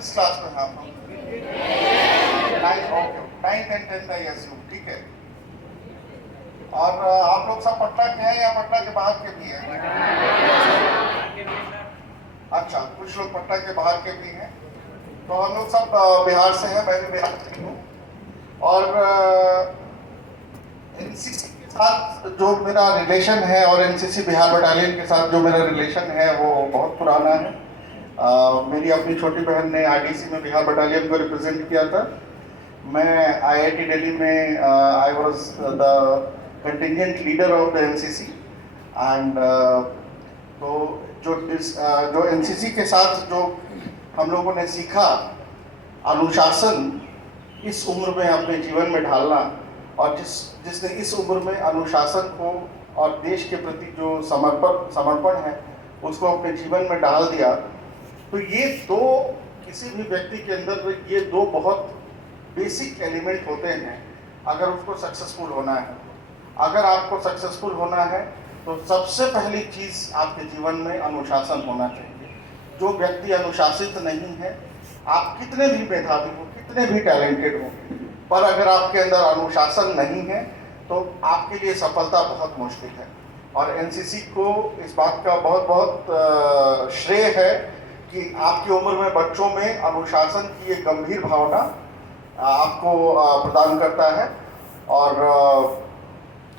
किस क्लास में हैं आप? Ninth and tenth I S U, ठीक है। और आप लोग सब पटना के हैं या पटना के बाहर के भी हैं? अच्छा, कुछ लोग पटना के बाहर के भी हैं। तो हम लोग सब बिहार से हैं, मैं भी बिहार से हूँ। और एनसीसी के साथ जो मेरा रिलेशन है और एनसीसी बिहार बटालियन के साथ जो मेरा रिलेशन है वो बहुत पुराना है। मेरी अपनी छोटी बहन ने आईडीसी में बिहार बटालियन को रिप्रेजेंट किया था। मैं आईआईटी दिल्ली में I was the contingent leader of the NCC and तो जो एनसीसी के साथ जो हम लोगों ने सीखा अनुशासन इस उम्र में अपने जीवन में ढालना, और जिसने इस उम्र में अनुशासन को और देश के प्रति जो समर्पण है उसको अपने जीवन में डाल दिया, तो ये दो किसी भी व्यक्ति के अंदर ये दो बहुत बेसिक एलिमेंट होते हैं अगर उसको सक्सेसफुल होना है। अगर आपको सक्सेसफुल होना है तो सबसे पहली चीज़ आपके जीवन में अनुशासन होना चाहिए। जो व्यक्ति अनुशासित नहीं है, आप कितने भी मेधावी हो, कितने भी टैलेंटेड हो, पर अगर आपके अंदर अनुशासन नहीं है तो आपके लिए सफलता बहुत मुश्किल है। और एनसीसी को इस बात का बहुत बहुत श्रेय है कि आपकी उम्र में बच्चों में अनुशासन की एक गंभीर भावना आपको प्रदान करता है। और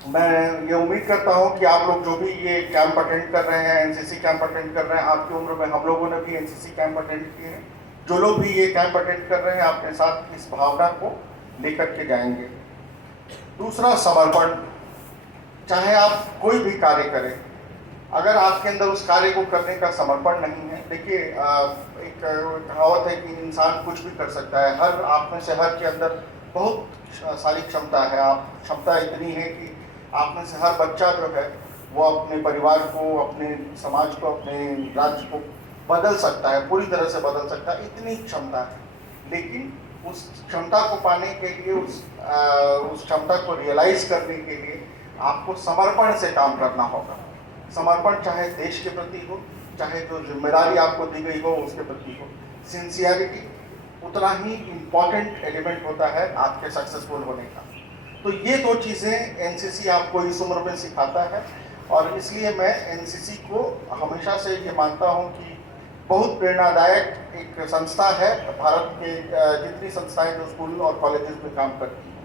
मैं ये उम्मीद करता हूँ कि आप लोग जो भी ये कैंप अटेंड कर रहे हैं, एनसीसी कैंप अटेंड कर रहे हैं, आपकी उम्र में हम लोगों ने भी एनसीसी कैंप अटेंड किए हैं, जो लोग भी ये कैंप अटेंड कर रहे हैं अपने साथ इस भावना को लेकर के जाएंगे। दूसरा, समर्पण। चाहे आप कोई भी कार्य करें, अगर आपके अंदर उस कार्य को करने का समर्पण नहीं है, देखिए एक कहावत है कि इंसान कुछ भी कर सकता है। हर आप में से हर के अंदर बहुत सारी क्षमता है। आप क्षमता इतनी है कि आप में से हर बच्चा जो है वो अपने परिवार को, अपने समाज को, अपने राज्य को बदल सकता है, पूरी तरह से बदल सकता है, इतनी क्षमता है। लेकिन उस क्षमता को पाने के लिए, उस क्षमता को रियलाइज करने के लिए आपको समर्पण से काम करना होगा। समर्पण चाहे देश के प्रति हो, चाहे जो जिम्मेदारी आपको दी गई हो उसके प्रति हो। सिंसियरिटी उतना ही इम्पॉर्टेंट एलिमेंट होता है आपके सक्सेसफुल होने का। तो ये दो चीज़ें एनसीसी आपको इस उम्र में सिखाता है, और इसलिए मैं एनसीसी को हमेशा से ये मानता हूँ कि बहुत प्रेरणादायक एक संस्था है। भारत के जितनी संस्थाएं जो स्कूल और कॉलेजेस में काम करती हैं।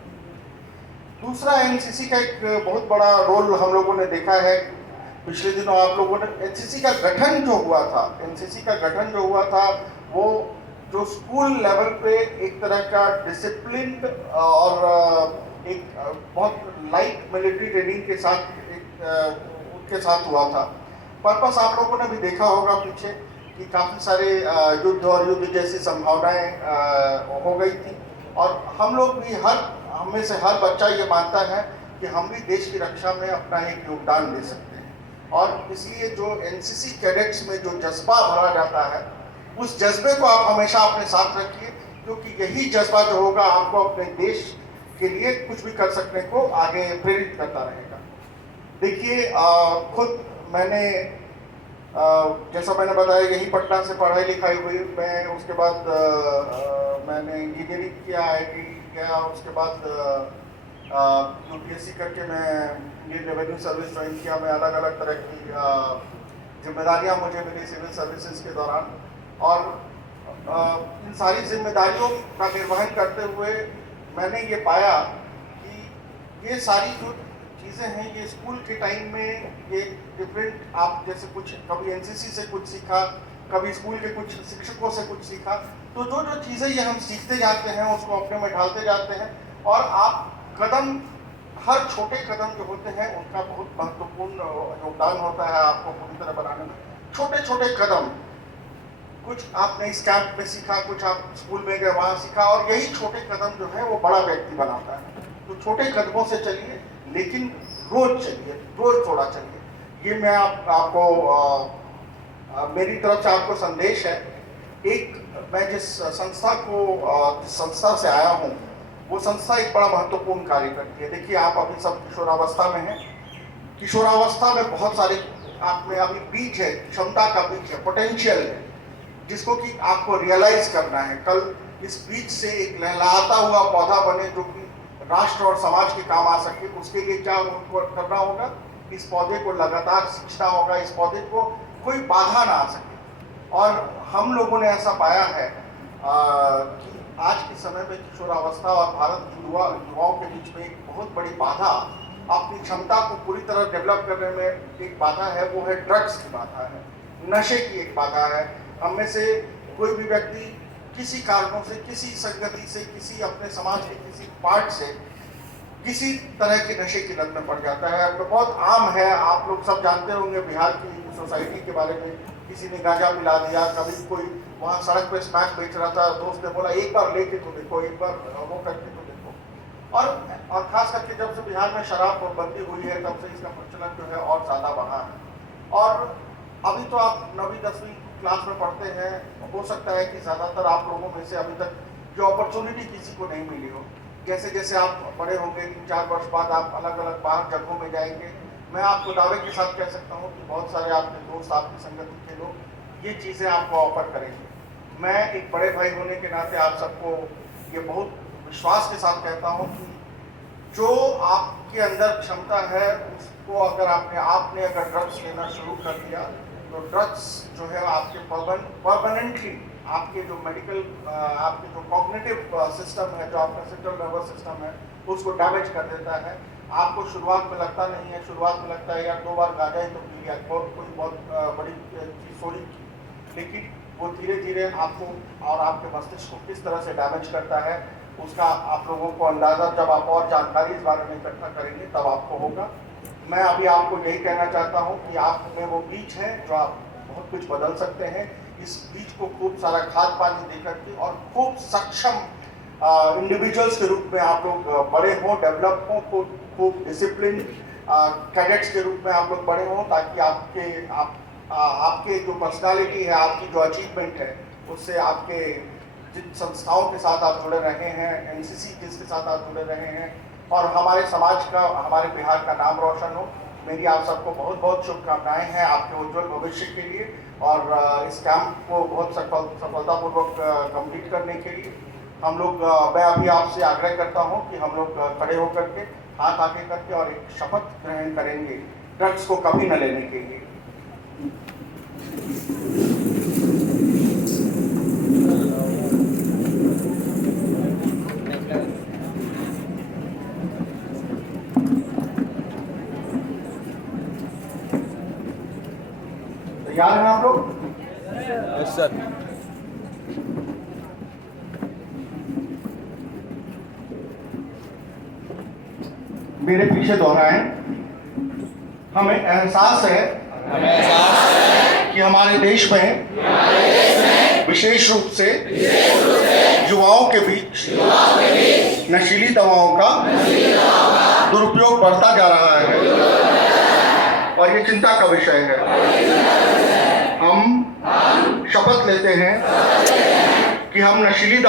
दूसरा, एनसीसी का एक बहुत बड़ा रोल हम लोगों ने देखा है। पिछले दिनों आप लोगों ने एनसीसी का गठन जो हुआ था, वो जो स्कूल लेवल पे एक तरह का डिसिप्लिन्ड और एक बहुत लाइट मिलिट्री ट्रेनिंग के साथ उनके साथ हुआ था। पर्पस आप लोगों ने भी देखा होगा पीछे कि काफ़ी सारे युद्ध और युद्ध जैसी संभावनाएं हो गई थी, और हम लोग भी हम में से हर बच्चा ये मानता है कि हम भी देश की रक्षा में अपना एक योगदान दे सकते हैं। और इसलिए जो एनसीसी कैडेट्स में जो जज्बा भरा जाता है, उस जज्बे को आप हमेशा अपने साथ रखिए, क्योंकि यही जज्बा जो होगा आपको अपने देश के लिए कुछ भी कर सकने को आगे प्रेरित करता रहेगा। देखिए, खुद मैंने जैसा मैंने बताया यही पटना से पढ़ाई लिखाई हुई। मैं उसके बाद मैंने इंजीनियरिंग किया, आईआईटी गया, उसके बाद यूपीएससी करके मैं इंडियन रेवेन्यू सर्विस ज्वाइन किया। मैं अलग अलग तरह की जिम्मेदारियां मुझे मिली सिविल सर्विसेज के दौरान, और इन सारी जिम्मेदारियों का निर्वहन करते हुए मैंने ये पाया कि ये सारी जो चीज़ें हैं ये स्कूल के टाइम में ये डिफरेंट, आप जैसे कुछ कभी एनसीसी से कुछ सीखा, कभी स्कूल के कुछ शिक्षकों से कुछ सीखा, तो जो जो चीज़ें ये हम सीखते जाते हैं उसको अपने में ढालते जाते हैं, और आप हर छोटे कदम जो होते हैं उनका बहुत महत्वपूर्ण योगदान होता है आपको पूरी तरह बनाने में। छोटे छोटे कदम, कुछ आपने इस कैंप में सीखा, कुछ आप स्कूल में गए वहाँ सीखा, और यही छोटे कदम जो है वो बड़ा व्यक्ति बनाता है। तो छोटे कदमों से चलिए, लेकिन रोज चलिए, रोज थोड़ा चलिए। ये मैं आपको मेरी तरफ से आपको संदेश है। मैं जिस संस्था से आया हूँ, वो संस्था एक बड़ा महत्वपूर्ण कार्य करती है। देखिए, आप अभी सब किशोरावस्था में हैं। किशोरावस्था में बहुत सारे आप में अभी बीज है, क्षमता का बीज है, पोटेंशियल है। जिसको कि आपको रियलाइज करना है। कल इस बीज से एक लहलहाता हुआ पौधा बने जो कि राष्ट्र और समाज के काम आ सके, उसके लिए क्या उनको करना होगा? इस पौधे को लगातार सींचना होगा, इस पौधे को कोई बाधा ना आ सके। और हम लोगों ने ऐसा पाया है कि आज के समय में किशोरावस्था और भारत की युवाओं के बीच में एक बहुत बड़ी बाधा, अपनी क्षमता को पूरी तरह डेवलप करने में एक बाधा है, वो है ड्रग्स की बाधा है, नशे की एक बाधा है। हम में से कोई भी व्यक्ति किसी कारणों से, किसी संगति से, किसी अपने समाज के किसी पार्ट से किसी तरह के नशे की लत में पड़ जाता है। अब तो बहुत आम है, आप लोग सब जानते होंगे बिहार की सोसाइटी के बारे में। किसी ने गांजा पिला दिया, कभी कोई वहाँ सड़क पे स्मैक बेच रहा था, दोस्त ने बोला एक बार लेके तो देखो, एक बार वो करके तो देखो। और खास करके जब से बिहार में शराब बंदी हुई है तब से इसका प्रचलन जो है और ज़्यादा बढ़ा है। और अभी तो आप 9वीं 10वीं क्लास में पढ़ते हैं, हो सकता है कि ज़्यादातर आप लोगों में से अभी तक जो अपॉर्चुनिटी किसी को नहीं मिली हो। जैसे जैसे आप बड़े होंगे, 3-4 वर्ष बाद आप अलग अलग बाहर जगहों में जाएंगे, मैं आपको दावे के साथ कह सकता हूँ कि बहुत सारे आपके दोस्त, आपकी संगति के लोग ये चीज़ें आपको ऑफर करेंगे। मैं एक बड़े भाई होने के नाते आप सबको ये बहुत विश्वास के साथ कहता हूँ कि जो आपके अंदर क्षमता है उसको अगर आपने अगर ड्रग्स लेना शुरू कर दिया तो ड्रग्स जो है आपके परमानेंटली आपके जो मेडिकल आपके जो कॉग्निटिव सिस्टम है, जो आपका सेंट्रल नर्वस सिस्टम है, उसको डैमेज कर देता है। आपको शुरुआत में लगता नहीं है, शुरुआत में लगता है यार 2 बार गांजा ही तो पी लिया, बहुत बड़ी चीज़ थोड़ी, लेकिन वो धीरे धीरे आपको और आपके मस्तिष्क को किस तरह से डैमेज करता है उसका आप लोगों को अंदाज़ा जब आप और जानकारी इस बारे में इकट्ठा करेंगे तब आपको होगा। मैं अभी आपको यही कहना चाहता हूँ कि आप में वो बीज है जो आप बहुत कुछ बदल सकते हैं। इस बीज को खूब सारा खाद पानी दे करके और खूब सक्षम इंडिविजुअल्स के रूप में आप लोग बड़े हों, डेवलप हों, खूब डिसिप्लिन कैडेट्स के रूप में आप लोग बड़े हों, ताकि आपके जो पर्सनालिटी है, आपकी जो अचीवमेंट है, उससे आपके जिन संस्थाओं के साथ आप जुड़े रहे हैं, एनसीसी जिसके साथ आप जुड़े रहे हैं, और हमारे समाज का, हमारे बिहार का नाम रोशन हो। मेरी आप सबको बहुत बहुत शुभकामनाएं हैं आपके उज्जवल भविष्य के लिए और इस कैंप को बहुत सफलतापूर्वक कंप्लीट करने के लिए हम लोग मैं अभी आपसे आग्रह करता हूं कि हम लोग खड़े होकर के हाथ आगे करके और एक शपथ ग्रहण करेंगे ड्रग्स को कभी न लेने के लिए। तैयार हैं आप लोग? Yes sir. मेरे पीछे दोहराएं। हमें एहसास है कि हमारे देश में विशेष रूप से युवाओं के बीच नशीली दवाओं का दुरुपयोग बढ़ता जा रहा है और ये चिंता का विषय है। हम शपथ लेते हैं कि हम नशीली